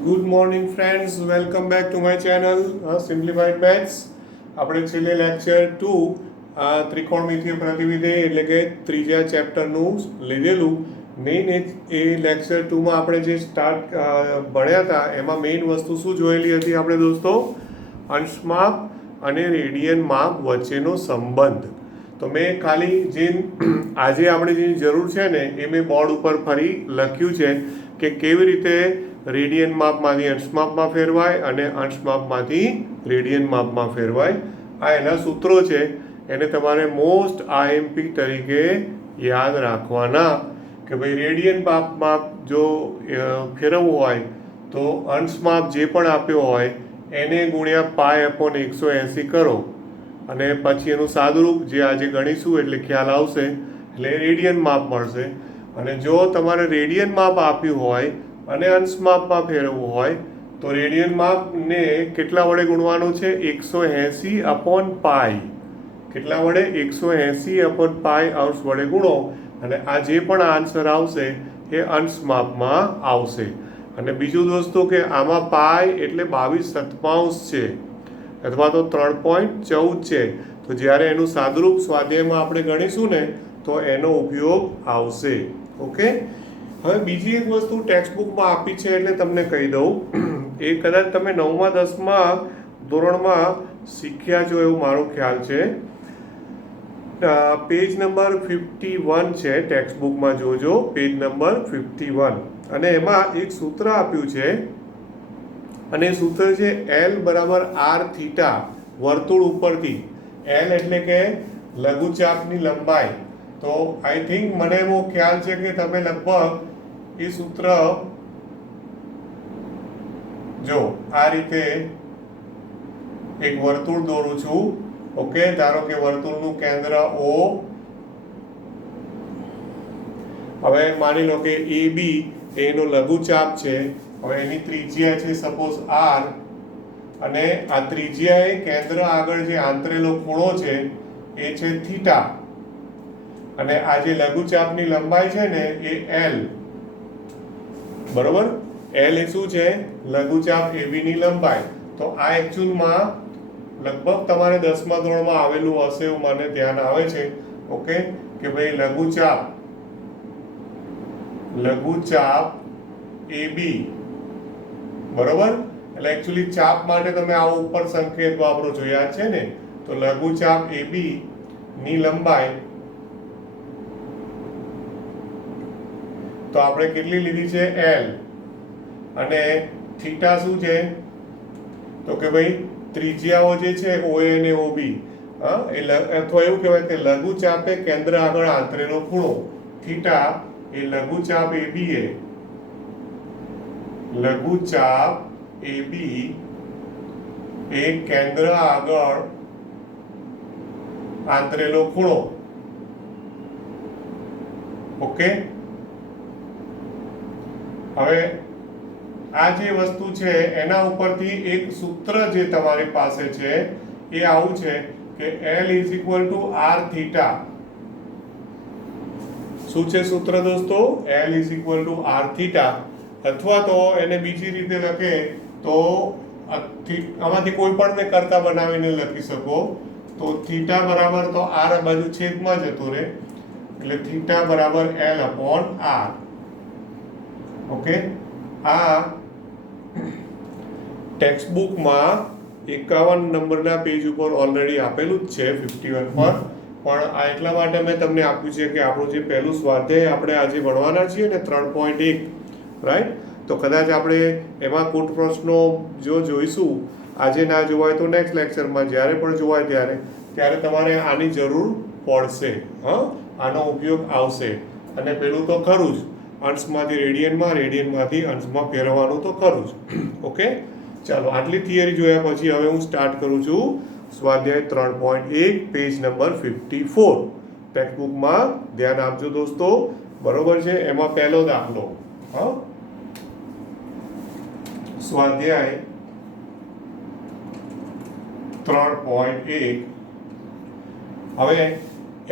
Good morning friends, welcome back to my channel simplified maths. આપણે છેલ્લે lecture 2 ત્રિકોણમિતિય પ્રતિવિધેય એટલે કે ત્રીજા ચેપ્ટરનું લીધેલું. મેઇન એ લેક્ચર 2માં આપણે જે ભણ્યા હતા એમાં મેઇન વસ્તુ શું જોયેલી હતી આપણે દોસ્તો? અંશમાપ અને રેડિયન માપ વચ્ચેનો સંબંધ. તો મેં ખાલી જે આજે આપણે જે જરૂર છે ને એ મેં બોર્ડ ઉપર ફરી લખ્યું છે કે કેવી રીતે રેડિયન માપમાંથી અંશ માપમાં ફેરવાય અને અંશ માપમાંથી રેડિયન માપમાં ફેરવાય. આ એના સૂત્રો છે, એને તમારે મોસ્ટ આઈએમપી તરીકે યાદ રાખવાના કે ભાઈ રેડિયન માપમાં જો ફેરવવું હોય તો અંશ માપ જે પણ આપ્યો હોય એને ગુણ્યા π/180 કરો અને પછી એનું સાદુરૂપ જે આજે ગણીશું એટલે ખ્યાલ આવશે, એટલે રેડિયન માપ મળશે. અને જો તમારે રેડિયન માપ આપ્યું હોય અને અંશ માપમાં ફેરવવું હોય તો રેડિયન માપને કેટલા વડે ગુણવાનું છે? 180/π. કેટલા વડે? 180/π અંશ વડે ગુણો અને આ જે પણ આન્સર આવશે એ અંશ માપમાં આવશે. અને બીજું દોસ્તો કે આમાં પાઈ એટલે 22/7 છે અથવા તો 3.14 છે. તો જ્યારે એનું સાદુરૂપ સ્વાધ્યાયમાં આપણે ગણીશું ને તો એનો ઉપયોગ આવશે. ઓકે, હવે બીજી એક વસ્તુ ટેક્સ્ટબુકમાં આપી છે એટલે તમને કહી દઉં. એ કદાચ તમે 9મા 10મા ધોરણમાં શીખ્યા છો એવું મારો ખ્યાલ છે. પેજ નંબર 51 છે ટેક્સ્ટબુકમાં, જોજો પેજ નંબર 51. અને એમાં એક સૂત્ર આપ્યું છે અને સૂત્ર છે L બરાબર R થીટા વર્તુળ ઉપરથી. L એટલે કે લઘુચાપની લંબાઈ. તો આઈ થિંક મને એવો ખ્યાલ છે કે તમે લગભગ એ સૂત્ર જો આ રીતે એક વર્તુળ દોરું છું. ઓકે, ધારો કે વર્તુળનું કેન્દ્ર O. હવે માની લો કે AB એનો લઘુચાપ છે. હવે એની ત્રિજ્યા છે સપોઝ R અને આ ત્રિજ્યાએ કેન્દ્ર આગળ જે આંતરેલો ખૂણો છે એ છે થીટા અને આ જે લઘુચાપની લંબાઈ છે ને એ L. બરોબર, L એ શું છે? લઘુચાપ AB ની લંબાઈ. તો આ એકચ્યુઅલમાં લગભગ તમારે 10મા ધોરણમાં આવેલું હશે એવું મને ધ્યાન આવે છે. ઓકે, કે ભાઈ લઘુચાપ AB, બરોબર. એટલે એકચ્યુઅલી ચાપ માટે તમે આવો ઉપર સંકેત વાપરો છો, યાદ છે ને? તો લઘુચાપ AB ની લંબાઈ તો આપણે કેટલી લીધી છે? L. અને થીટા શું છે? તો કે ભાઈ ત્રિજ્યાઓ જે છે OA અને OB, અથવા એવું કહેવાય કે લઘુચાપે કેન્દ્ર આગળ આંતરેલો ખૂણો થીટા એ લઘુચાપ AB એ કેન્દ્ર આગળ આંતરેલો ખૂણો. ઓકે, હવે આ જે વસ્તુ છે એના ઉપરથી એક સૂત્ર જે તમારી પાસે છે એ આવું છે કે L = R થીટા. શું છે સૂત્ર દોસ્તો? L = R theta. અથવા તો એને બીજી રીતે લખે તો આમાંથી કોઈ પણ ને કરતા બનાવીને લખી શકો. તો થીટા બરાબર તો R આ બાજુ છેદમાં જતો રહે એટલે થીટા બરાબર L/R. ઓકે, આ ટેક્સ્ટબુકમાં 51 નંબરના પેજ ઉપર ઓલરેડી આપેલું જ છે 51 પર. પણ આ એટલા માટે મેં તમને આપ્યું છે કે આપણું જે પહેલું સ્વાધ્યાય આપણે આજે ભણવાના છીએ ને 3.1, રાઈટ? તો કદાચ આપણે એમાં કુટ પ્રશ્નો જો જોઈશું, આજે ના જોવાય તો નેક્સ્ટ લેક્ચરમાં જ્યારે પણ જોવાય ત્યારે તમારે આની જરૂર પડશે. આનો ઉપયોગ આવશે. અને પેલું તો ખરું જ, અંશમાંથી રેડિયનમાં, રેડિયનમાંથી અંશમાં ફેરવવાનું તો ખરું જ. ઓકે, ચાલો આટલી થિયરી જોયા પછી હવે હું સ્ટાર્ટ કરું છું સ્વાધ્યાય 3.1 પેજ નંબર 54. ટેક્સ્ટબુકમાં ધ્યાન આપજો દોસ્તો, બરોબર છે? એમાં પહેલો દાખલો, સ્વાધ્યાય 3.1. હવે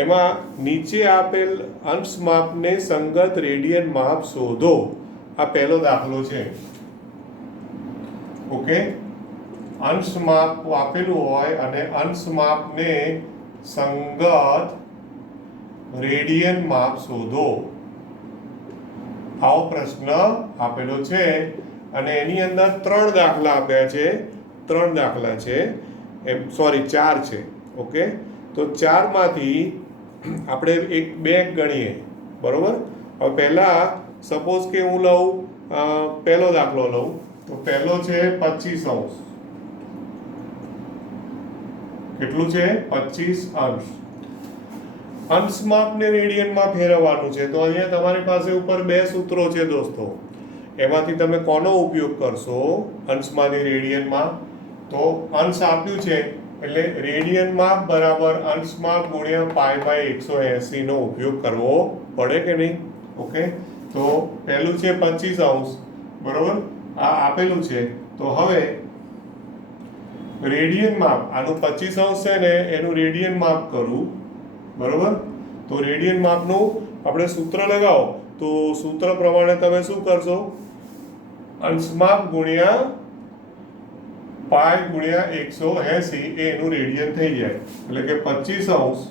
એમાં નીચે આપેલ અંશ માપને સંગત રેડિયન માપ શોધો. આ પહેલો દાખલો છે. ઓકે, અંશ માપ આપેલું હોય અને અંશ માપને સંગત રેડિયન માપ શોધો, આવો પ્રશ્ન આપેલો છે અને એની અંદર 3 દાખલા આપ્યા છે. 3 દાખલા છે, સોરી 4 છે. ઓકે, તો 4 માંથી આપણે બે ગણીએ, બરોબર. હવે પહેલા સપોઝ કે હું લઉં, પહેલો દાખલો લઉં, તો પહેલો છે 25 અંશ. કેટલું છે? 25 અંશ. અંશ માપને રેડિયનમાં ફેરવવાનું છે. તો અહીંયા તમારી પાસે ઉપર 2 સૂત્રો છે દોસ્તો. એમાંથી તમે કોનો ઉપયોગ કરશો અંશમાંથી રેડિયનમાં? તો અંશ આપ્યું છે એટલે રેડિયન માપ બરાબર અંશ માપ ગુણ્યા π/180 નો ઉપયોગ કરવો પડે કે નહીં? ઓકે, તો પહેલું છે 25 અંશ, બરોબર, આ આપેલું છે. તો હવે રેડિયન માપ, આનું 25 અંશ છે ને એનું રેડિયન માપ કરું, બરોબર. તો રેડિયન માપનું આપણે સૂત્ર લગાવો. તો સૂત્ર પ્રમાણે તમે શું કરશો? અંશ માપ ગુણ્યા π/180 એ એનું રેડિયન થઈ જાય. એટલે કે 25 અંશ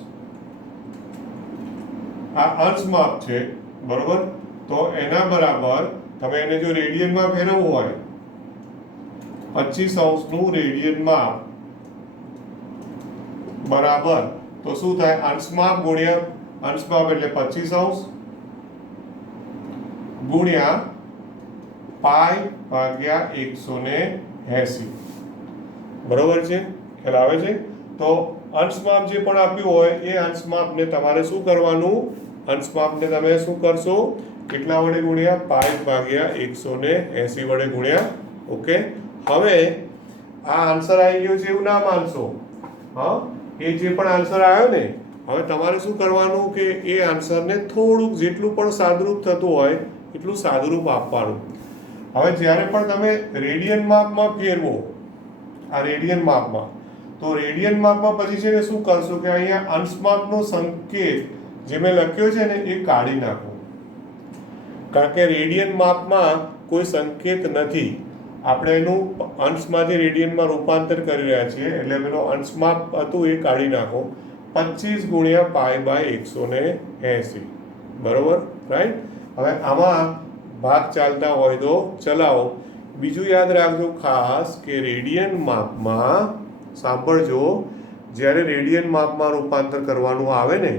આ અંશ માપ છે, બરોબર. તો એના બરાબર તમે એને જો રેડિયનમાં ફેરવવું હોય, 25 અંશનું રેડિયન માપ બરાબર, તો શું થાય? અંશ માપ ગુણ્યા અંશ માપ એટલે 25 અંશ ગુણ્યા π/180, બરોબર છે? ખ્યાલ આવે છે? તો અંશ માપ જે પણ આપ્યું હોય એ અંશ માપને તમારે શું કરવાનું? અંશ માપને તમે શું કરશો? કેટલા વડે ગુણ્યા? π/180 વડે ગુણ્યા. ઓકે, હવે આ આન્સર આવી ગયો છે એવું ના માનશો. હા, એ જે પણ આન્સર આવ્યો ને, હવે તમારે શું કરવાનું કે એ આન્સરને થોડુંક જેટલું પણ સાદુરૂપ થતું હોય એટલું સાદુરૂપ આપવાનું. હવે જ્યારે પણ તમે રેડિયન માપમાં ફેરવો, આ રેડિયન માપમાં, તો રેડિયન માપમાં પછી છે ને શું કરશો કે અહીંયા અંશ માપનો સંકેત જે મેં લખ્યો છે ને એ કાઢી નાખો. કારણ કે રેડિયન માપમાં કોઈ સંકેત નથી. આપણે એનું અંશમાંથી રેડિયનમાં રૂપાંતર કરી રહ્યા છીએ, એટલે પેલો અંશ માપ હતું એ કાઢી નાખો. 25 ગુણ્યા π/180, બરોબર, રાઈટ. હવે આમાં ભાગ ચાલતા હોય તો ચલાવો. બીજું યાદ રાખજો ખાસ કે રેડિયન માપમાં, સાંભળજો, જ્યારે રેડિયન માપમાં રૂપાંતર કરવાનું આવે ને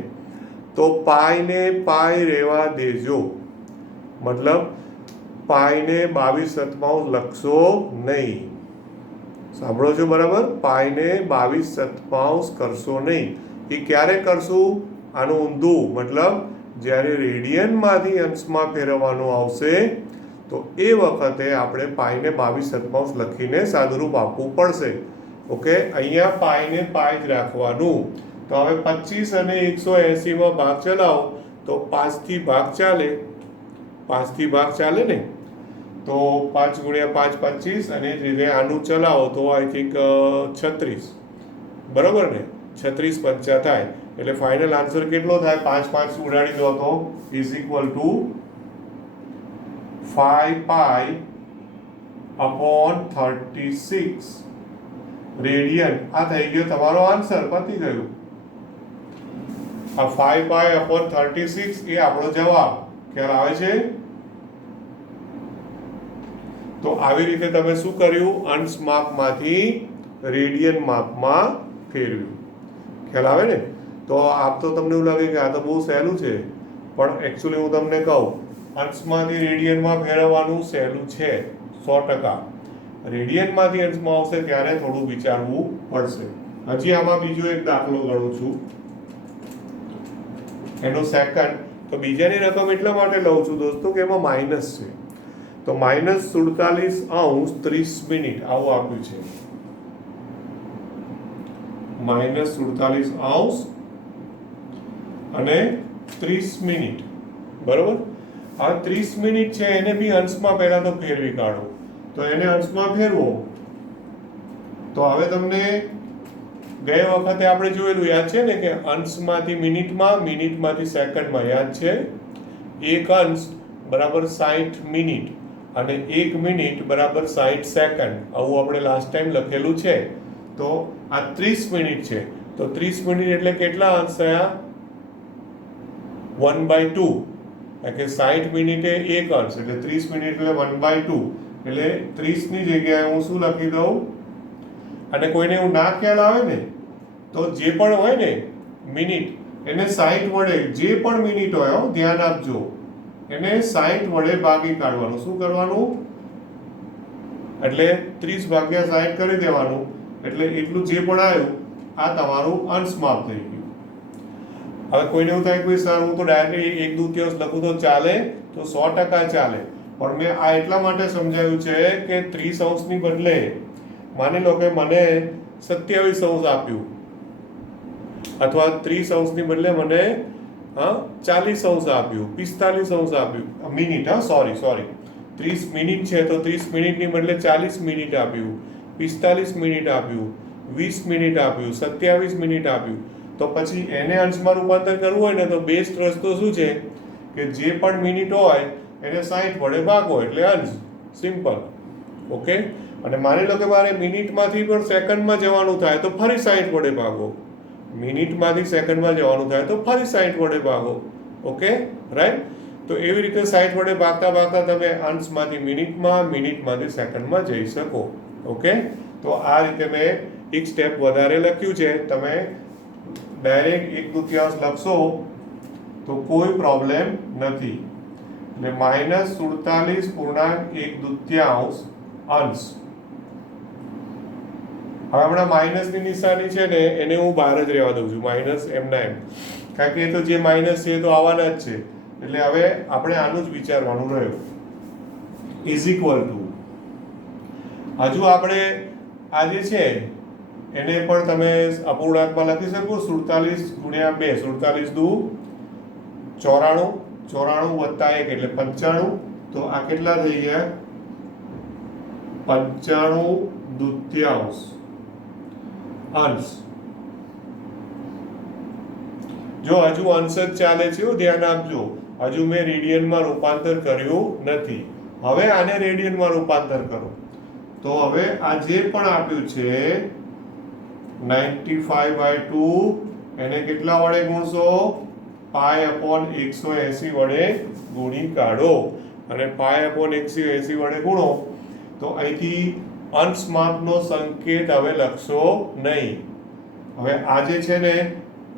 તો પાઈને પાઈ રહેવા દેજો. મતલબ પાઈને 22/7 લખશો નહીં. સાંભળો છો બરાબર? પાઈને 22/7 કરશો નહીં. એ ક્યારે કરશું? આનું ઊંધું, મતલબ જ્યારે રેડિયનમાંથી અંશમાં ફેરવવાનું આવશે તો એ વખતે આપણે પાઈને 22/7 લખીને સાદુરૂપ આપવું પડશે. ઓકે, અહીંયા પાઈને પાઈ જ રાખવાનું. તો હવે 25 અને 180 ભાગ ચલાવો તો 5 થી ભાગ ચાલે. 5 થી ભાગ ચાલે ને, તો 5 ગુણ્યા 5 25, અને જ રીતે આનું ચલાવો તો આઈ થિંક 36, બરોબર ને? 36 પંચા થાય એટલે ફાઇનલ આન્સર કેટલો થાય? 5 5 ઉડાડી દો તો ઇઝ ઇક્વલ ટુ 5π/36 રેડિયન. આ થઈ ગયો તમારો આન્સર, પતી ગયું. આ 5π/36 એ આપણો જવાબ. ખ્યાલ આવે છે? તો આવી રીતે તમે શું કર્યું? અંશ માપમાંથી રેડિયન માપમાં ફેરવ્યું. ખ્યાલ આવે ને? તો આપ તો તમને એવું લાગે કે આ તો બહુ સહેલું છે, પણ એકચ્યુઅલી હું તમને કહું, અંશમાંથી રેડિયનમાં ફેરવવાનું સહેલું છે 100%. રેડિયનમાંથી અંશમાં આવશે ત્યારે થોડું વિચારવું પડશે. હજી આમાં બીજો એક દાખલો ગણું છું, એનો સેકન્ડ. તો બીજાની રકમ એટલા માટે લઉં છું દોસ્તો કે એમાં માઇનસ છે. તો -47°30' આવું આપ્યું છે. -47° અને 30 મિનિટ, બરોબર. આ 30 મિનિટ છે એને બી અંશમાં પહેલા તો ફેરવી કાઢો. તો એને અંશમાં ફેરવો તો હવે તમને ગઈ વખતે આપણે જોયેલું યાદ છે ને કે અંશમાંથી મિનિટમાં, મિનિટમાંથી સેકન્ડમાં, યાદ છે? એક અંશ બરાબર 60 મિનિટ અને 1 મિનિટ બરાબર 60 સેકન્ડ આવું આપણે લાસ્ટ ટાઈમ લખેલું છે. તો આ 30 મિનિટ છે, તો 30 મિનિટ એટલે કેટલા અંશ થયા? 1/2. એટલે 60 મિનિટે 1 અંશ એટલે 30 મિનિટ એટલે 1/2. એટલે 30 ની જગ્યાએ હું શું લખી દઉં? અને કોઈને એવું ના ખ્યાલ આવે ને તો જે પણ હોય ને મિનિટ એને 60 વડે, જે પણ મિનિટ હોય ધ્યાન આપજો, એને 60 વડે ભાગી કાઢવાનું. શું કરવાનું? એટલે 30 ભાગ્યા 60 કરી દેવાનું. એટલે એટલું જે પણ આવ્યું આ તમારું અંશ માપ થઈ ગયું. હવે કોઈને એવું થાય કે સર હું તો ડાયરેક્ટ 1/2 લખું તો ચાલે? તો 100% ચાલે. પણ મેં આ એટલા માટે સમજાવ્યું છે કે 30 અંશની બદલે માની લો કે મને 27 અંશ આપ્યું, અથવા 30 અંશની બદલે મને 40 અંશ આપ્યું, 45 અંશ આપ્યું, મિનિટ, સોરી 30 મિનિટ છે તો 30 મિનિટની બદલે 40 મિનિટ આપ્યું, 45 મિનિટ આપ્યું, 20 મિનિટ આપ્યું, 27 મિનિટ આપ્યું. તો પછી એને અંશમાં રૂપાંતર કરવું હોય ને તો બેસ્ટ રસ્તો શું છે કે જે પણ મિનિટ હોય એને 60 વડે ભાગો એટલે અંશ. સિમ્પલ. ઓકે. અને માની લો કે મારે મિનિટમાંથી પણ સેકન્ડમાં જવાનું થાય તો ફરી 60 વડે ભાગો, મિનિટમાંથી સેકન્ડમાં જવાનું થાય તો ફરી 60 વડે ભાગો. Okay, right. તો એવી રીતે 60 વડે ભાગતા ભાગતા તમે અંશમાંથી મિનિટમાં, મિનિટમાંથી સેકન્ડમાં જઈ શકો. ઓકે. તો આ રીતે મેં એક સ્ટેપ વધારે લખ્યું છે. તમે ડાયરેક્ટ 1/2 લખશો તો કોઈ પ્રોબ્લેમ નથી. એટલે -47.1/2 અંશ. હવે હમણાં માઇનસની નિશાની છે ને એને હું બહાર જ રહેવા દઉં છું, માઇનસ એમના એમ, કારણ કે એ તો જે માઇનસ છે એ તો આવવાના જ છે. એટલે હવે આપણે આનું જ વિચારવાનું રહ્યું. ઇઝ ઇક્વલ ટુ, હજુ આપણે આ જે છે એને પણ તમે અપૂર્ણાંકમાં લખી શકો. 47 × 2, 47 × 2 = 94, 94 + 1 એટલે 95. તો આ કેટલા થઈ ગયા? 95/2 અંશ. જો હજુ અંશ જ ચાલે છે, ધ્યાન આપજો. હજુ મેં રેડિયનમાં રૂપાંતર કર્યું નથી. હવે આને રેડિયનમાં રૂપાંતર કરો. તો હવે આ જે પણ આપ્યું છે 95/2 એને કેટલા વડે ગુણશો? π/180 વડે ગુણી કાઢો. અને π/180 વડે ગુણો તો અહીંથી અંશ માપનો સંકેત હવે લખશો નહીં. હવે આ જે છે ને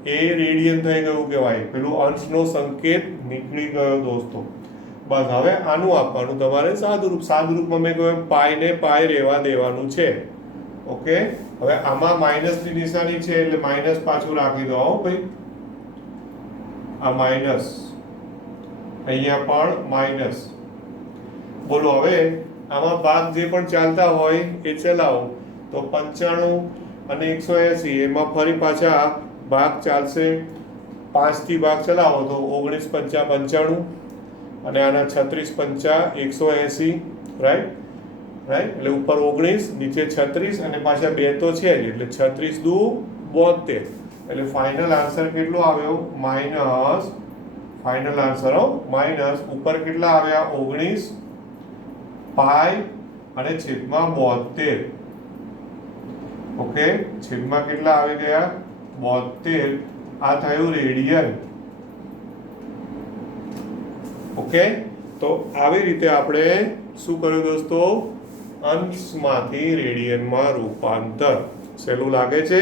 એ રેડિયન થઈ ગયું કહેવાય, પેલું અંશનો સંકેત નીકળી ગયો દોસ્તો. બસ હવે આનું આપવાનું તમારે સાદુરૂપ. સાદુરૂપમાં મેં કહ્યું પાઈને પાય રહેવા દેવાનું છે. ઓકે. હવે આમાં માઇનસની નિશાની છે એટલે માઇનસ પાછું રાખી દો ભાઈ. આ માઇનસ, અહીંયા પણ માઇનસ. બોલો હવે આમાં ભાગ જે પણ ચાલતા હોય એ ચલાવો. તો 95 અને 180 એમાં ફરી પાછા ભાગ ચાલશે. 5 થી ભાગ ચલાવો તો 19 × 5 = 95 અને આના 36 × 5 = 180. રાઈટ. એટલે ઉપર 19, નીચે 36 અને પાછા 2 તો છે જ એટલે 36 × 2 = 72. એટલે ફાઇનલ આન્સર કેટલો આવ્યો? માઇનસ. ફાઇનલ આન્સર માઇનસ ઉપર કેટલા આવ્યા? 19 પાઈ અને છેદમાં 72. ઓકે. છેદમાં કેટલા આવી ગયા? 72. આ થયું રેડિયન. ઓકે. તો આવી રીતે આપણે શું કર્યું દોસ્તો? અંશમાંથી રેડિયનમાં રૂપાંતર. સહેલું લાગે છે?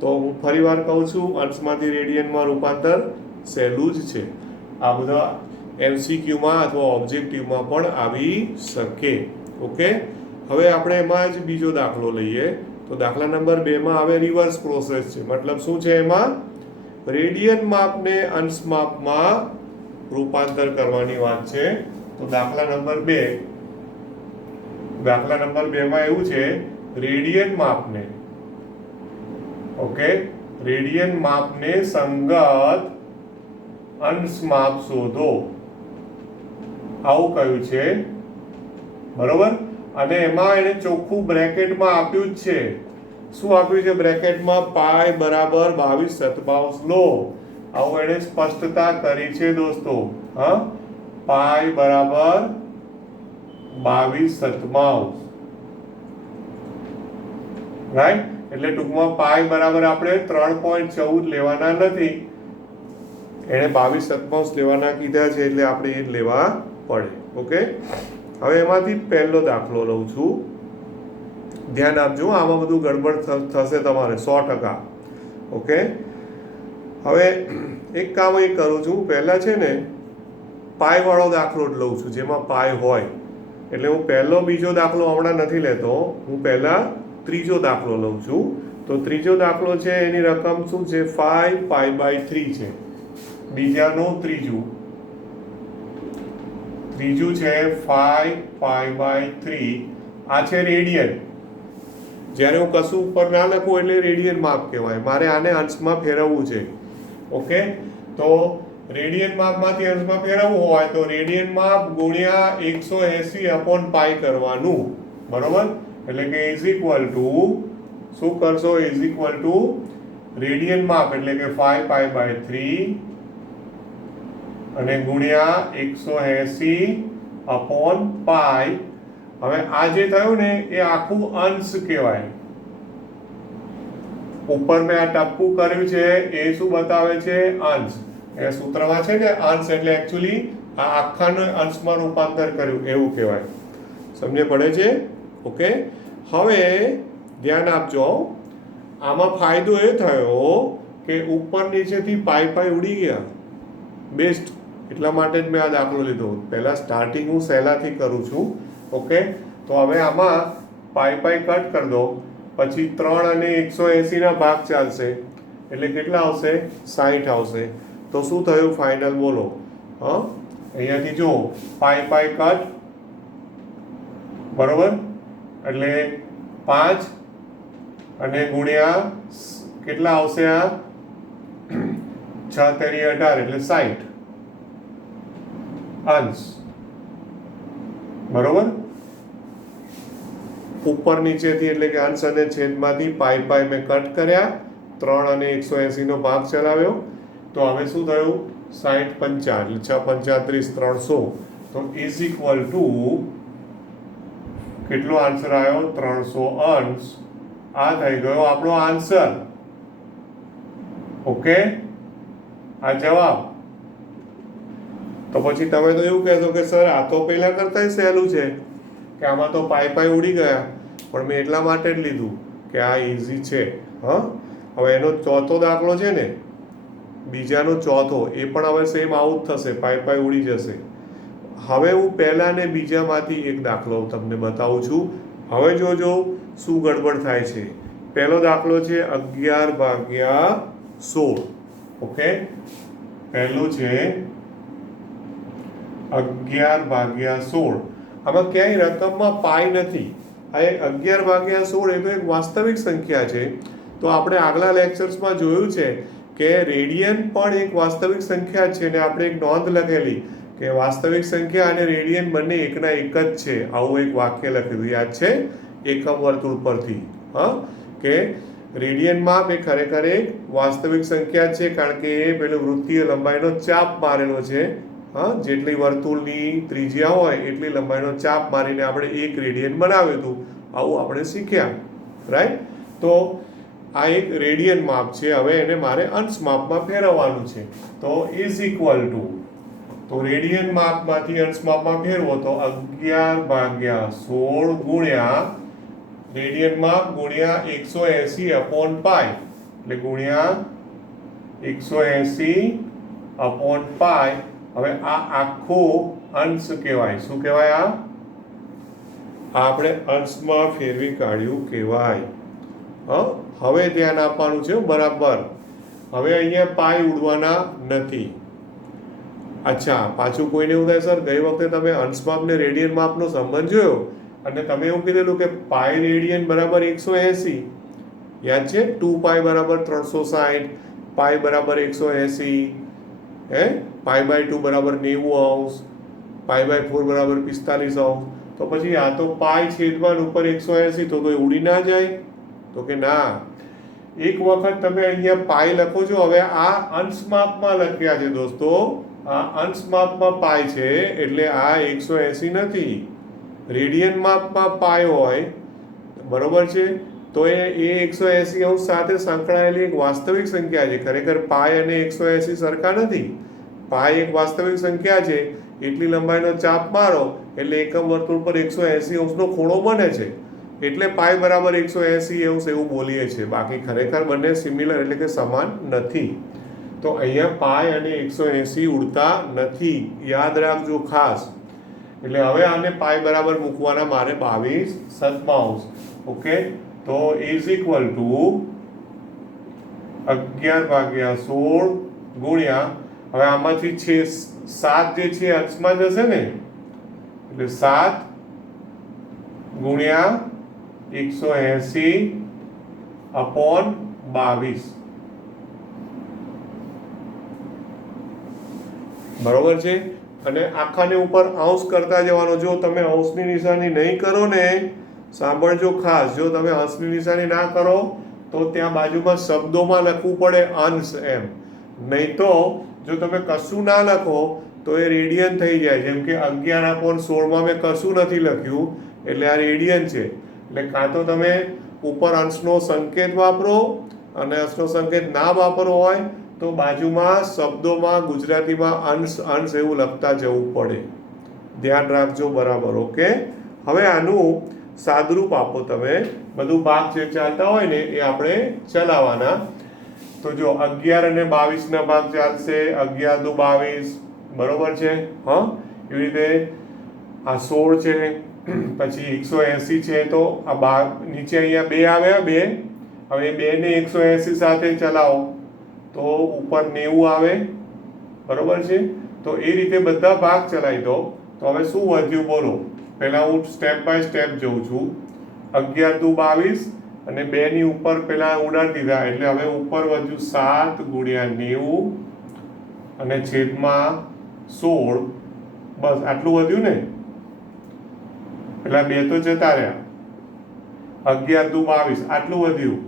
તો હું ફરીવાર કહું છું, અંશમાંથી રેડિયનમાં રૂપાંતર સહેલું જ છે. આ બધા MCQમાં અથવા ઓબ્જેક્ટિવમાં પણ આવી શકે. ઓકે. હવે આપણે એમાં જ બીજો દાખલો લઈએ. તો દાખલા નંબર 2 માં હવે રિવર્સ પ્રોસેસ છે. મતલબ શું છે? એમાં રેડિયન માપને અંશ માપમાં રૂપાંતર કરવાની વાત છે. તો દાખલા નંબર 2 માં એવું છે, રેડિયન માપને, ઓકે, રેડિયન માપને સંગત અંશ માપ શોધો, આવું કહ્યું છે. બરોબર. અને એમાં એને ચોખ્ખું બ્રેકેટમાં આપ્યું જ છે. શું આપ્યું છે બ્રેકેટમાં? પાઈ બરાબર 22/7 લો. આવું એને સ્પષ્ટતા કરી છે દોસ્તો. પાઈ બરાબર 22/7 રાઈટ. એટલે ટૂંકમાં પાઈ બરાબર આપણે 3.14 લેવાના નથી, એને 22/7 લેવાના કીધા છે એટલે આપણે એ જ લેવા પડે. ઓકે, હવે એમાંથી પહેલો દાખલો લઉં છું. ધ્યાન આપજો, આમાં બધું ગડબડ થશે તમારે 100%. ઓકે, હવે એક કામ એ કરું છું, પહેલા છે ને પાઈ વાળો દાખલો જ લઉં છું જેમાં પાઈ હોય. એટલે હું પહેલો બીજો દાખલો હમણાં નથી લેતો, હું પહેલા ત્રીજો દાખલો લઉં છું. તો ત્રીજો દાખલો છે એની રકમ શું છે? 5π/3 છે. બીજાનું ત્રીજું છે 5π/3. આ છે રેડિયન. જ્યારે હું કશું ઉપર ના લખું એટલે રેડિયન માપ કહેવાય. મારે આને અંશમાં ફેરવવું છે. ઓકે, તો રેડિયન માપમાંથી અંશમાં ફેરવવું હોય તો રેડિયન માપ ગુણ્યા 180/π કરવાનું. બરોબર, એટલે કે ઇઝ ઇક્વલ ટુ શું કરશો? ઇઝ ઇક્વલ ટુ રેડિયન માપ એટલે કે 5π/3 અને ગુણ્યા 180/π. હવે આ જે થયું ને એ આખું અંશ કહેવાય. ઉપર મેં આ ટપકું કર્યું છે એ શું બતાવે છે? અંશ. એ સૂત્રમાં છે ને અંશ એટલે એકચ્યુઅલી આ આખાને અંશમાં રૂપાંતર કર્યું એવું કહેવાય. સમજે પડે છે? ઓકે, હવે ધ્યાન આપજો, આમાં ફાયદો એ થયો કે ઉપર નીચેથી પાઈ ઉડી ગયા. બેસ્ટ, એટલા માટે જ મેં આ દાખલો લીધો. પહેલાં સ્ટાર્ટિંગ હું સહેલાથી કરું છું. ઓકે, તો હવે આમાં પાઈ કટ કરી દો, પછી 3 અને 180 ભાગ ચાલશે એટલે કેટલા આવશે? 60 આવશે. તો શું થયું ફાઇનલ? બોલો. અહીંયાથી જો પાઈ કટ, બરોબર, એટલે 5 અને ગુણ્યા કેટલા આવશે? આ 6 તેરી 18 એટલે 60 અંશ. બરોબર, ઉપર નીચેથી એટલે કે અંશ અને છેદમાંથી પાઈ મેં કટ કર્યા, 3 અને 180 ભાગ ચલાવ્યો. તો હવે શું થયું? 60 પંચા એટલે 6 પંચા 30, 300. તો ઇઝ ઇક્વલ ટુ કેટલો આન્સર આવ્યો? 300 અંશ. આ થઈ ગયો આપણો આન્સર. ઓકે, આ જવાબ. તો પછી તમે તો એવું કહેશો કે સર આ તો પહેલા કરતા સહેલું છે, કે આમાં તો પાઈ ઉડી ગયા, પણ મેં એટલા માટે જ લીધું કે આ ઇઝી છે. હવે એનો ચોથો દાખલો છે ને, બીજાનો ચોથો, એ પણ હવે સેમ આવું જ થશે, પાઈ ઉડી જશે. હવે હું પહેલા ને બીજામાંથી એક દાખલો તમને બતાવું છું. હવે જોજો શું ગડબડ થાય છે. પહેલો દાખલો છે 11/16. ઓકે, પહેલું છે 11/16. આમાં ક્યાંય રકમમાં પાઈ નથી. આ 11/16 એ તો એક વાસ્તવિક સંખ્યા છે. તો આપણે આગલા લેક્ચર્સમાં જોયું છે કે રેડિયન પણ એક વાસ્તવિક સંખ્યા છે, અને આપણે એક નોંધ લખેલી કે વાસ્તવિક સંખ્યા અને રેડિયન બંને એકના એક જ છે. આવું એક વાક્ય લખેલું યાદ છે એકમ વર્તુળ પરથી. કે રેડિયન માપ એ ખરેખર એક વાસ્તવિક સંખ્યા છે, કારણ કે એ પેલો વૃત્તીય લંબાઈનો ચાપ મારેલો છે. જેટલી વર્તુળની ત્રિજ્યા હોય એટલી લંબાઈનો ચાપ મારીને આપણે 1 રેડિયન બનાવ્યું હતું. આવું આપણે શીખ્યા. રાઈટ, તો આ એક રેડિયન માપ છે. હવે એને મારે અંશ માપમાં ફેરવવાનું છે. તો ઇઝ ઇક્વલ ટુ, તો રેડિયન માપમાંથી અંશ માપમાં ફેરવો તો 11/16 ગુણ્યા રેડિયન માપ ગુણ્યા 180/π એટલે ગુણ્યા 180/π. હવે આ આખો અંશ કહેવાય. શું કહેવાય? આ આપણે અંશમાં ફેરવી કાઢ્યું કહેવાય. હવે ધ્યાન આપવાનું છે બરાબર. હવે અહીંયા પાઈ ઉડવાના નથી. અચ્છા, પાછું કોઈને એવું થાય સર ગઈ વખતે તમે અંશ માપ ને રેડિયન માપનો સંબંધ જોયો અને તમે એવું કીધેલું કે પાઈ રેડિયન બરાબર 180. યાદ છે? 2π બરાબર 360, પાઈ બરાબર 180, π/2 બરાબર 90 અંશ, π/4 બરાબર 45 અંશ. તો પછી આ તો પાઈ છેદમાં ઉપર 180, તો એ ઉડી ના જાય? તો કે ના. એક વખત તમે અહીંયા પાઈ લખો છો. હવે આ અંશ માપમાં લખ્યા છે દોસ્તો, આ અંશ માપમાં પાઈ છે એટલે આ 180 નથી. રેડિયન માપમાં પાય હોય, બરોબર છે, તો એ 180 અંશ સાથે સંકળાયેલી એક વાસ્તવિક સંખ્યા છે. ખરેખર પાય અને 180 સરખા નથી. પાય એક વાસ્તવિક સંખ્યા છે, એટલી લંબાઈનો ચાપ મારો એટલે એકમ વર્તુળ પર 180 અંશનો ખૂણો બને છે, એટલે પાય બરાબર 180 અંશ એવું બોલીએ છીએ. બાકી ખરેખર બંને સિમિલર એટલે કે સમાન નથી. તો અહીંયા પાય અને 180 ઉડતા નથી, યાદ રાખજો ખાસ. એટલે હવે આને પાય બરાબર મૂકવાના મારે 22/7. ઓકે, તો ઇઝ ઇક્વલ ટુ 11/16 ગુણ્યા, હવે આમાંથી છે 7 જે છે અંશમાં જશે ને, એટલે 7 ગુણ્યા 180/22. બરોબર છે. અને આખાને ઉપર અંશ કરતા જવાનો. જો તમે અંશની નિશાની નહીં કરો ને, સાંભળજો ખાસ, જો તમે અંશની નિશાની ના કરો તો ત્યાં બાજુમાં શબ્દોમાં લખવું પડે અંશ એમ. નહીં તો જો તમે કશું ના લખો તો એ રેડિયન થઈ જાય. જેમ કે 11/16 મેં કશું નથી લખ્યું એટલે આ રેડિયન છે. એટલે કાં તો તમે ઉપર અંશનો સંકેત વાપરો, અને અંશનો સંકેત ના વાપરવો હોય તો બાજુમાં શબ્દોમાં ગુજરાતીમાં અંશ અંશ એવું લખતા જવું પડે. ધ્યાન રાખજો, બરાબર. ઓકે, હવે આનું સાદરૂપ આપો તમે. બધું ભાગ જે ચાલતા હોય ને એ આપણે ચલાવવાના. તો જો 11 અને 22 ના ભાગ ચાલશે. 11 દુ 22, બરોબર છે. હા, એવી રીતે આ 16 છે, પછી 180 છે, તો આ નીચે અહીંયા 2 આવ્યા, 2. હવે 2 ને 180 સાથે ચલાવો તો ઉપર 90 આવે, બરોબર છે. તો એ રીતે બધા ભાગ ચલાવી દો. તો હવે શું વધ્યું બોલો? પહેલા હું સ્ટેપ બાય સ્ટેપ જોઉં છું. 11 દુ 22 અને 2 ની ઉપર પહેલા ઉડાડી દીધા, એટલે હવે ઉપર વધ્યું 7 ગુણ્યા 90 અને છેદમાં 16. બસ આટલું વધ્યું ને. પેલા 2 તો જતા રહ્યા. 11 દુ 22 આટલું વધ્યું,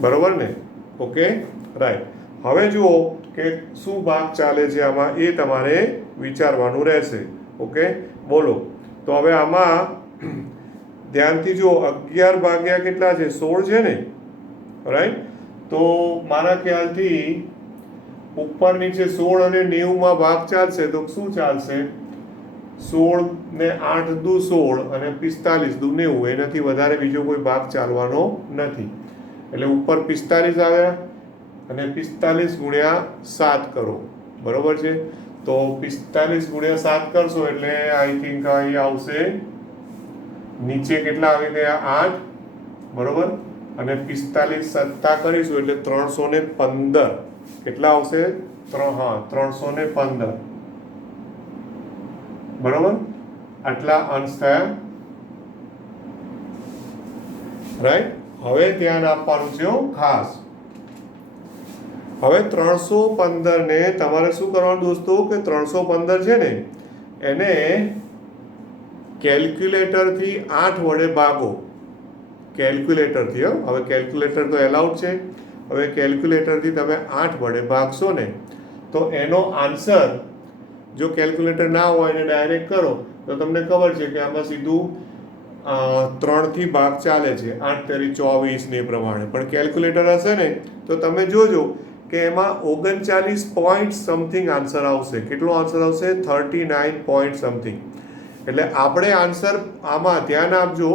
બરોબર ને. Okay, right. હવે જુઓ કે શું ભાગ ચાલે છે આમાં, એ તમારે વિચારવાનું રહેશે. ઓકે, બોલો. તો હવે આમાં ધ્યાનથી જુઓ. 11 ભાગ્યા કેટલા છે? 16 છે ને, રાઈટ. તો મારા ખ્યાલથી ઉપર નીચે 16 અને 90 ભાગ ચાલશે તો શું ચાલશે? 16 ને 8 દુ 16 અને 45 દુ 90, એનાથી વધારે બીજો કોઈ ભાગ ચાલવાનો નથી. એટલે ઉપર 45 આવ્યા અને 45 ગુણ્યા 7 કરો, બરોબર છે. તો 45 ગુણ્યા 7 કરશો એટલે આઈ થિંક અહીં આવશે, નીચે કેટલા આવી ગયા? 8, બરોબર. અને 45 સત્તા કરીશું એટલે 315. કેટલા આવશે? 315, બરોબર. આટલા અંશ થયા, રાઈટ. હવે ધ્યાન આપવાનું છે ખાસ. હવે 315 ને તમારે શું કરવાનું દોસ્તો, કે 315 છે ને એને કેલ્ક્યુલેટરથી 8 વડે ભાગો. કેલ્ક્યુલેટરથી, હવે કેલ્ક્યુલેટર તો એલાઉડ છે. હવે કેલ્ક્યુલેટરથી તમે 8 વડે ભાગશો ને તો એનો આન્સર, જો કેલ્ક્યુલેટર ના હોય ને ડાયરેક્ટ કરો તો તમને ખબર છે કે આમાં સીધું 3 થી ભાગ ચાલે છે, 8 તેરી 24 ને પ્રમાણે. પણ કેલ્ક્યુલેટર હશે ને તો તમે જોજો કે એમાં 39 પોઈન્ટ સમથિંગ આન્સર આવશે. કેટલો આન્સર આવશે? 39 પોઈન્ટ સમથિંગ. એટલે આપણે આન્સર આમાં ધ્યાન આપજો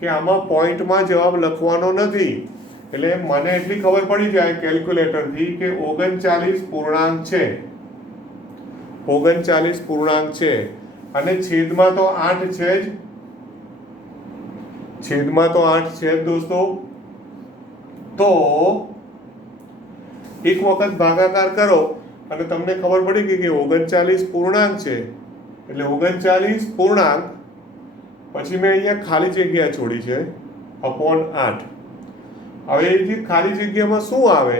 કે આમાં પોઈન્ટમાં જવાબ લખવાનો નથી. એટલે મને એટલી ખબર પડી જાય કેલ્ક્યુલેટરથી કે 39 પૂર્ણાંક છે, 39 પૂર્ણાંક છે. અને છેદમાં તો 8 છે જ, છેદમાં તો 8 છે જ દોસ્તો. તો એક વખત ભાગાકાર કરો અને તમને ખબર પડી ગઈ કે 39 પૂર્ણાંક છે. એટલે 39 પૂર્ણાંક, પછી મેં અહીંયા ખાલી જગ્યા છોડી છે અપોન 8. હવે એ જે ખાલી જગ્યામાં શું આવે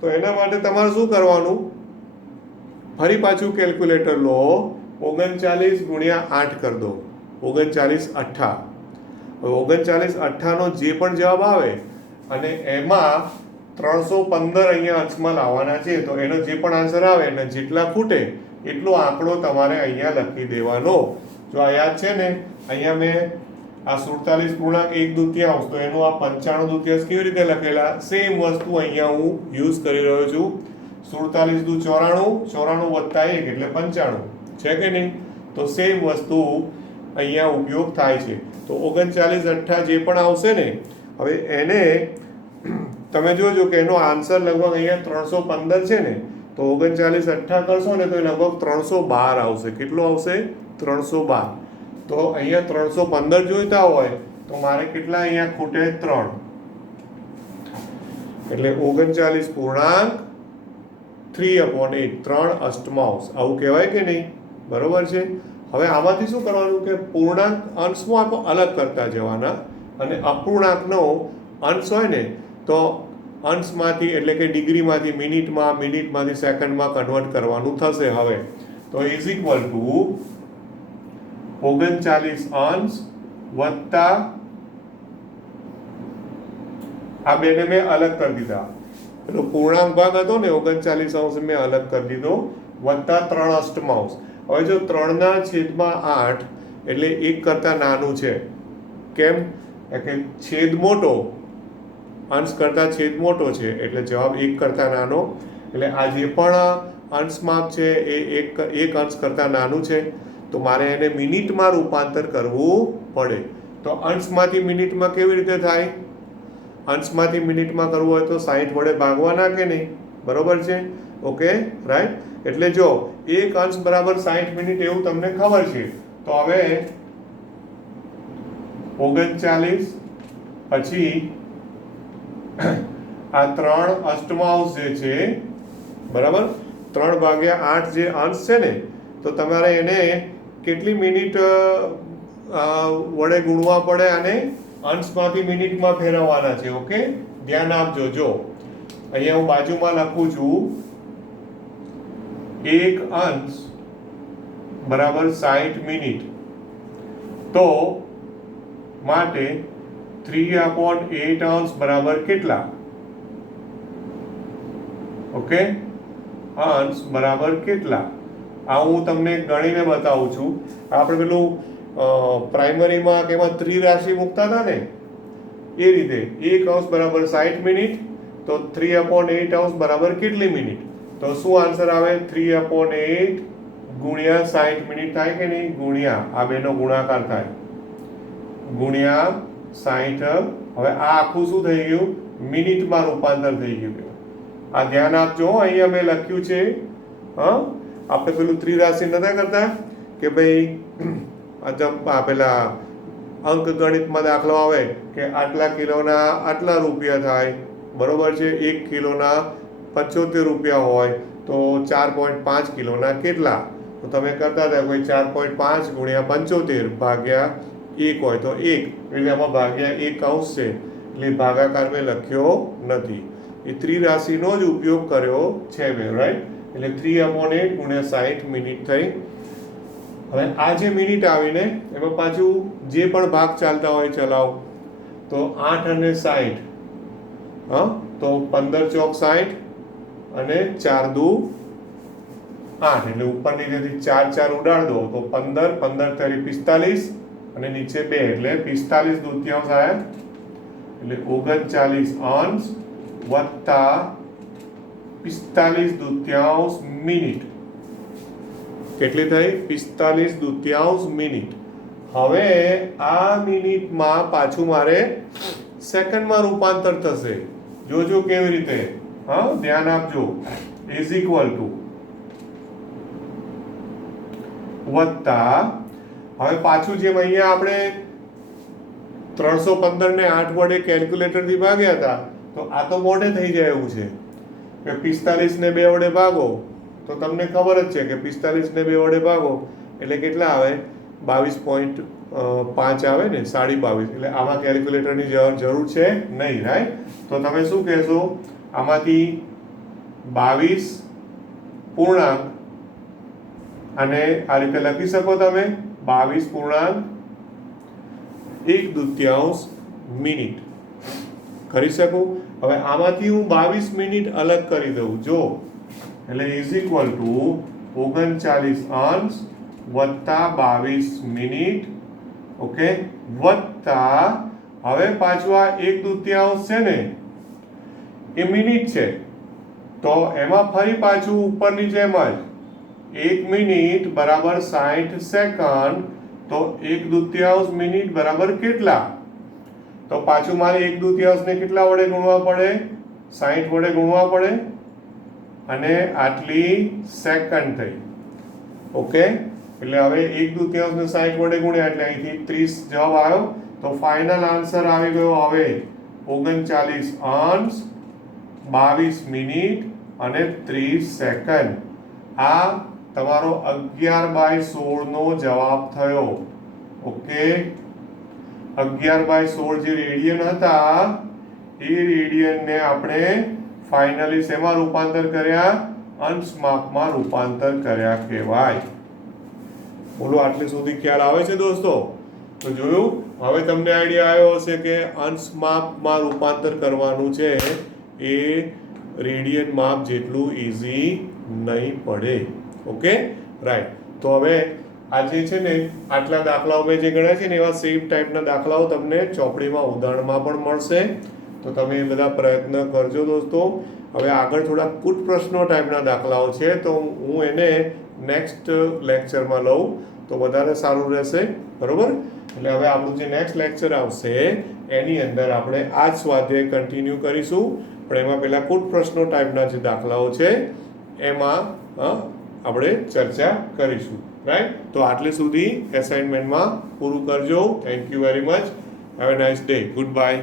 તો એના માટે તમારે શું કરવાનું? ફરી પાછું કેલ્ક્યુલેટર લો, 39 ગુણ્યા 8 કરી દો, 39 8. હવે 39 8 નો જે પણ જવાબ આવે અને એમાં 315 અહીંયા અંશમાં લાવવાના છે, તો એનો જે પણ આન્સર આવે અને જેટલા ખૂટે એટલો આંકડો તમારે અહીંયા લખી દેવાનો. જો આ યાદ છે ને, અહીંયા મેં આ 47.1/2 તો એનું આ 95/2 કેવી રીતે લખેલા? સેમ વસ્તુ અહીંયા હું યુઝ કરી રહ્યો છું. 47 × 94, 94 + 1 એટલે 95 છે કે નહીં? તો સેમ વસ્તુ અહીંયા ઉપયોગ થાય છે. તો 39 8 જે પણ આવશે ને, હવે એને તમે જોજો કે એનો આન્સર લગભગ અહીંયા 315 છે ને, તો 39 8 કરશો ને તો એ લગભગ 312 આવશે. કેટલો આવશે? 312. તો અહીંયા 315 જોઈતા હોય તો મારે કેટલા અહીંયા ખૂટે? 3. એટલે 39.3/8 3 અષ્ટમાંશ આવું કહેવાય કે નહીં? બરોબર છે. હવે આમાંથી શું કરવાનું કે પૂર્ણાંક અંશમાં આપણે અલગ કરતા જવાના, અને અપૂર્ણાંકનો અંશ હોય ને તો અંશમાંથી એટલે કે ડિગ્રીમાંથી મિનિટમાં, મિનિટમાંથી સેકન્ડમાં કન્વર્ટ કરવાનું થશે. હવે તો ઇઝ ઇક્વલ ટુ 39 અંશ વત્તા આ બેને મેં અલગ કરી દીધા. પેલો પૂર્ણાંક ભાગ હતો ને 39 અંશ મેં અલગ કરી દીધો, વત્તા 3 અષ્ટમાંશ. હવે જો 3/8 એટલે 1 કરતાં નાનું છે. કેમ? કે છેદ મોટો, અંશ કરતાં છેદ મોટો છે એટલે જવાબ 1 કરતાં નાનો. એટલે આ જે પણ અંશ માપ છે એ એક અંશ કરતાં નાનું છે, તો મારે એને મિનિટમાં રૂપાંતર કરવું પડે. તો અંશમાંથી મિનિટમાં કેવી રીતે થાય? અંશમાંથી મિનિટમાં કરવું હોય તો 60 વડે ભાગવાના કે નહીં? બરોબર છે. Okay, right. એટલે જો એક અંશ બરાબર 60 મિનિટ એવું તમને ખબર છે. તો હવે 39 પછી આ 3 અષ્ટમાંશ જે છે, બરાબર, 3/8 જે અંશ છે ને, તો તમારે એને કેટલી મિનિટ વડે ગુણવા પડે અને અંશમાંથી મિનિટમાં ફેરવવાના છે. ઓકે, ધ્યાન આપજો. જો અહીંયા હું બાજુમાં લખું છું, એક અંશ બરાબર 60 મિનિટ, તો માટે 3/8 અંશ બરાબર કેટલા? ઓકે, અંશ બરાબર કેટલા? આ હું તમને ગણીને બતાવું છું. આપણે પેલું પ્રાઇમરીમાં કે એમાં ત્રિરાશિ મૂકતા હતા ને, એ રીતે 1 અંશ બરાબર 60 મિનિટ, તો 3/8 અંશ બરાબર કેટલી મિનિટ? તો શું આન્સર આવે? 3/8 ગુણ્યા 60 મિનિટ થાય કે નહીં? ગુણ્યા આ બેનો ગુણાકાર થાય, ગુણ્યા 60. હવે આ આખું શું થઈ ગયું? મિનિટમાં રૂપાંતર થઈ ગયું. આ ધ્યાન આપજો. અહીંયા મેં લખ્યું છે, આપણે પેલું ત્રિરાશિ નતા કરતા કે ભાઈ પેલા અંક ગણિતમાં દાખલો આવે કે આટલા કિલોના આટલા રૂપિયા થાય, બરોબર છે. 1 કિલોના 75 રૂપિયા હોય તો 4.5 કિલોના કેટલા? તો તમે કરતા હતા કોઈ 4.5 ગુણ્યા 75 ભાગ્યા 1 હોય તો 1, એટલે આમાં ભાગ્યા 1 અંશ છે એટલે ભાગાકાર મેં લખ્યો નથી. એ ત્રિરાશિનો જ ઉપયોગ કર્યો છે મેં, રાઈટ. એટલે 3/8 ગુણ્યા 60 મિનિટ થઈ. હવે આ જે મિનિટ આવીને એમાં પાછું જે પણ ભાગ ચાલતા હોય ચલાવો. તો 8 અને 60, તો 15 ચોક 60 અને 4 દુ 8, એટલે ઉપર નીચેથી 4 ઉડાડ દો તો 15, 15 તારી 45 અને નીચે 2 એટલે 45 દૂત્યાંશ આયા. એટલે 39 અંશ વત્તા 45 દૂત્યાંશ મિનિટ. કેટલી થઈ? 45 દૂત્યાંશ મિનિટ. હવે આ મિનિટમાં પાછું મારે સેકન્ડમાં રૂપાંતર થશે. જોજો કેવી રીતે, ધ્યાન આપજો. ઇઝ ઇક્વલ ટુ વત્તા, હવે પાછું જેમ અહીંયા આપણે 315 ને 8 વડે કેલ્ક્યુલેટરથી ભાગ્યા હતા, તો આ તો મોઢે થઈ જાય એવું છે કે 45 ને 2 વડે ભાગો તો તમને ખબર જ છે કે 45 ને 2 વડે ભાગો એટલે કેટલા આવે? 22.5 આવે ને, 22.5. એટલે આમાં કેલ્ક્યુલેટરની જરૂર છે નહીં, રાઈટ. તો તમે શું કહેશો? આમાંથી 22 પૂર્ણાંક, અને આ રીતે લખી શકો તમે 22 પૂર્ણાંક 1/2 મિનિટ કરી શકું. હવે આમાંથી હું 22 મિનિટ અલગ કરી દઉં. જો એટલે ઇઝ ઇક્વલ ટુ 39 વત્તા 22 મિનિટ. ઓકે, વત્તા હવે પાછું આ 1/2 છે ને એ મિનિટ છે, તો એમાં ફરી પાછું ઉપરની જેમ જ 1 મિનિટ બરાબર 60 સેકન્ડ, તો 1/2 મિનિટ બરાબર કેટલા? તો પાછું મારે 1/2 ને કેટલા વડે ગુણવા પડે? 60 વડે ગુણવા પડે, અને આટલી સેકન્ડ થઈ. ઓકે, એટલે હવે 1/2 ને 60 વડે ગુણ્યા એટલે અહીંથી 30 જવાબ આવ્યો. તો ફાઇનલ આન્સર આવી ગયો હવે 39 22 મિનિટ અને 30 સેકન્ડ. આ તમારો 11/16 નો જવાબ થયો. ઓકે, 11/16 જે રેડિયન હતા એ રેડિયનને આપણે ફાઇનલી શેમાં રૂપાંતર કર્યા? અંશ માપમાં રૂપાંતર કર્યા કહેવાય. બોલો, આટલે સુધી ખ્યાલ આવે છે દોસ્તો? તો જોયું, હવે તમને આઈડિયા આવ્યો હશે કે અંશ માપમાં રૂપાંતર કરવાનું છે એ રેડિયન માપ જેટલું ઈઝી નહીં પડે. Okay, right. તો હવે આજે છે ને આટલા દાખલાઓ મેં જે ગણ્યા છે ને એવા સેમ ટાઈપના દાખલાઓ તમને ચોપડીમાં ઉદાહરણમાં પણ મળશે. તો તમે એ બધા પ્રયત્ન કરજો દોસ્તો. હવે આગળ થોડા કૂટ પ્રશ્નો ટાઈપના દાખલાઓ છે, તો હું એને નેક્સ્ટ લેક્ચરમાં લઉં તો વધારે સારું રહેશે. બરોબર? એટલે હવે આપણું જે નેક્સ્ટ લેક્ચર આવશે એની અંદર આપણે આ જ સ્વાધ્યાય કન્ટિન્યુ કરીશું, પણ એમાં પહેલા કૂટ પ્રશ્નો ટાઈપના જે દાખલાઓ છે એમાં આપણે ચર્ચા કરીશું. રાઈટ? તો આટલે સુધી એસાઇનમેન્ટમાં પૂરું કરજો. Thank you very much. Have a nice day. Good bye.